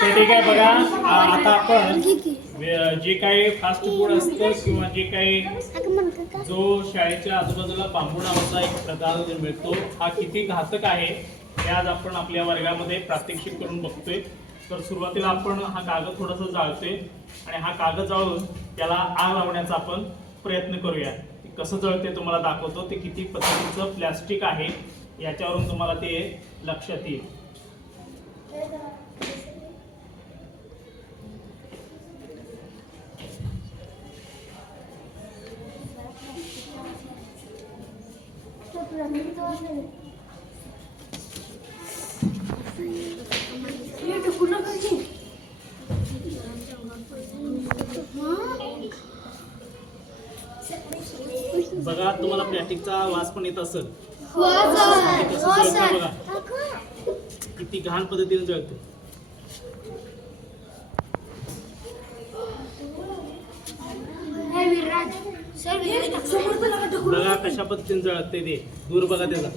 तर ठीक आहे बघा, आता आपण जे काही फास्ट फूड असतं किंवा जे काही जो शाळेच्या आजूबाजूला बांबू नावाचा एक प्रकार मिळतो, हा किती घातक आहे हे आज आपण आपल्या वर्गामध्ये प्रात्यक्षिक करून बघतोय. तर सुरुवातीला आपण हा कागद थोडासा जाळतोय आणि हा कागद जाळून त्याला आग लावण्याचा आपण प्रयत्न करूया. कसं जळते तुम्हाला दाखवतो. ते किती पद्धतीचं प्लॅस्टिक आहे याच्यावरून तुम्हाला ते लक्षात येईल. बघा, तुम्हाला प्लॅस्टिकचा वास पण येत असेल. बघा किती घाण पद्धतीने जळते. बघा कशा पद्धतीने जळते ते. दूर बघा त्याला.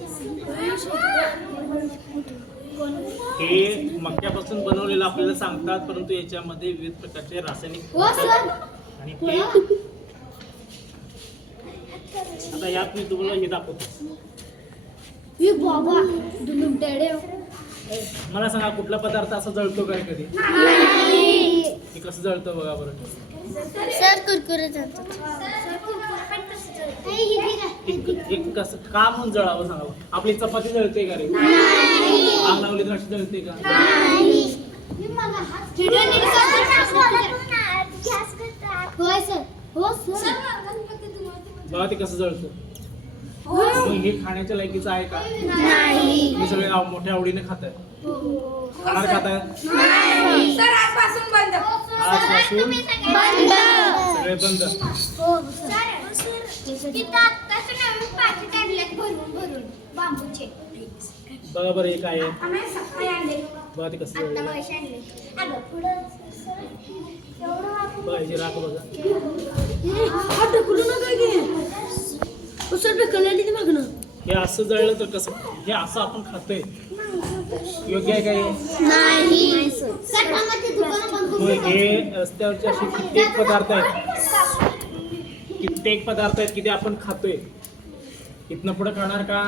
हे मक्यापासून बनवलेलं आपल्याला सांगतात, परंतु याच्यामध्ये विविध प्रकारचे रासायनिक आणि ते आता यात मी तुम्हाला हे दाखवतो. मला सांगा, कुठला पदार्थ असा जळतो का कधी? ते कसं जळतं बघा बरं. एक कसं का म्हणून जळावं सांगा. आपली चपाती जळते का रे? आग लावली तर अशी जळते का? बघा ते कसं जळतं. हे खाण्याच्या लायकीचं आहे का? तुम्ही सगळे मोठ्या आवडीने खाताय. खाणार खाताय? आजपासून सगळे बंद. बघा बरं हे काय आहे. बघा ते कसं जळलं. बघा याची राख बघा. हे असं जळलं तर कसं? हे असं आपण खातोय योग्य आहे काय? हे रस्त्यावरचे असे कित्येक पदार्थ आहेत की ते आपण खातोय. इथनं पुढे खाणार का?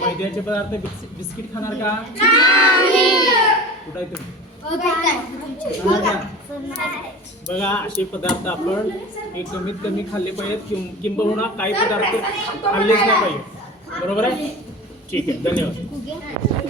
मैद्याचे पदार्थ, बिस्किट खाणार का? कुठं आहे तुम्ही? बघा असे पदार्थ आपण हे कमीत कमी खाल्ले पाहिजेत, किंबहुना काही पदार्थ खाल्लेच नाही पाहिजे. बरोबर आहे? ठीक आहे, धन्यवाद.